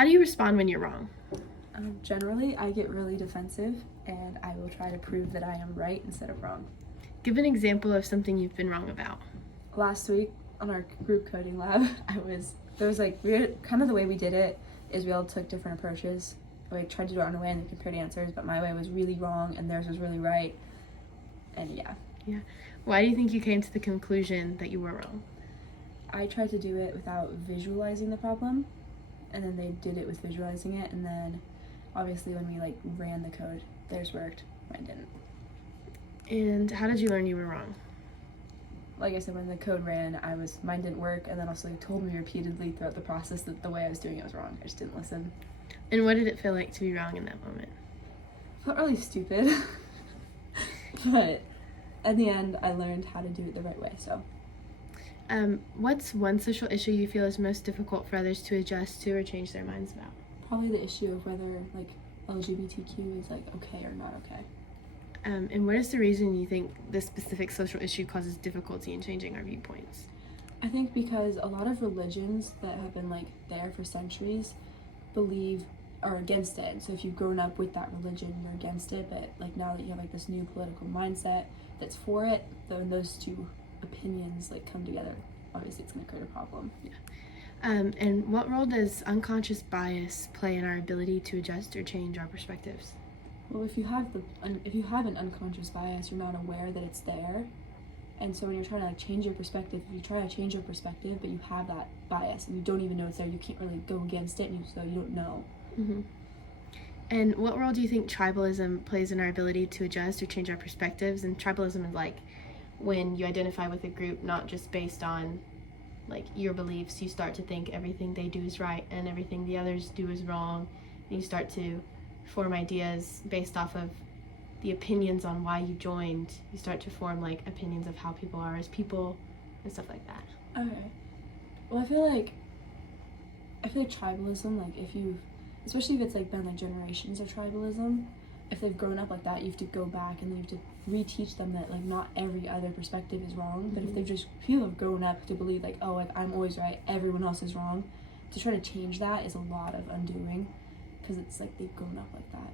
How do you respond when you're wrong? Generally, I get really defensive, and I will try to prove that I am right instead of wrong. Give an example of something you've been wrong about. Last week on our group coding lab, kind of the way we did it is we all took different approaches. We tried to do it on our way and compared answers, but my way was really wrong and theirs was really right. And yeah. Why do you think you came to the conclusion that you were wrong? I tried to do it without visualizing the problem, and then they did it with visualizing it, and then obviously when we ran the code, theirs worked, mine didn't. And how did you learn you were wrong? Like I said, when the code ran, mine didn't work, and then also they told me repeatedly throughout the process that the way I was doing it was wrong. I just didn't listen. And what did it feel like to be wrong in that moment? I felt really stupid, but at the end, I learned how to do it the right way, so. What's one social issue you feel is most difficult for others to adjust to or change their minds about? Probably the issue of whether LGBTQ is okay or not okay. And what is the reason you think this specific social issue causes difficulty in changing our viewpoints? I think because a lot of religions that have been there for centuries are against it. And so if you've grown up with that religion, you're against it. But now that you have this new political mindset that's for it, then those two opinions come together, obviously it's going to create a problem. And what role does unconscious bias play in our ability to adjust or change our perspectives? Well, if you have an unconscious bias, you're not aware that it's there, and so when you're trying to change your perspective, if you try to change your perspective but you have that bias and you don't even know it's there, you can't really go against it, so you don't know. Mm-hmm. And what role do you think tribalism plays in our ability to adjust or change our perspectives? And tribalism is when you identify with a group not just based on your beliefs, you start to think everything they do is right and everything the others do is wrong, and you start to form ideas based off of the opinions on why you joined. You start to form opinions of how people are as people and stuff like that. Okay. Well, I feel like tribalism, especially if it's been generations of tribalism, if they've grown up like that, you have to go back and you have to reteach them that not every other perspective is wrong. But if people have grown up to believe I'm always right, everyone else is wrong, to try to change that is a lot of undoing, because it's they've grown up like that.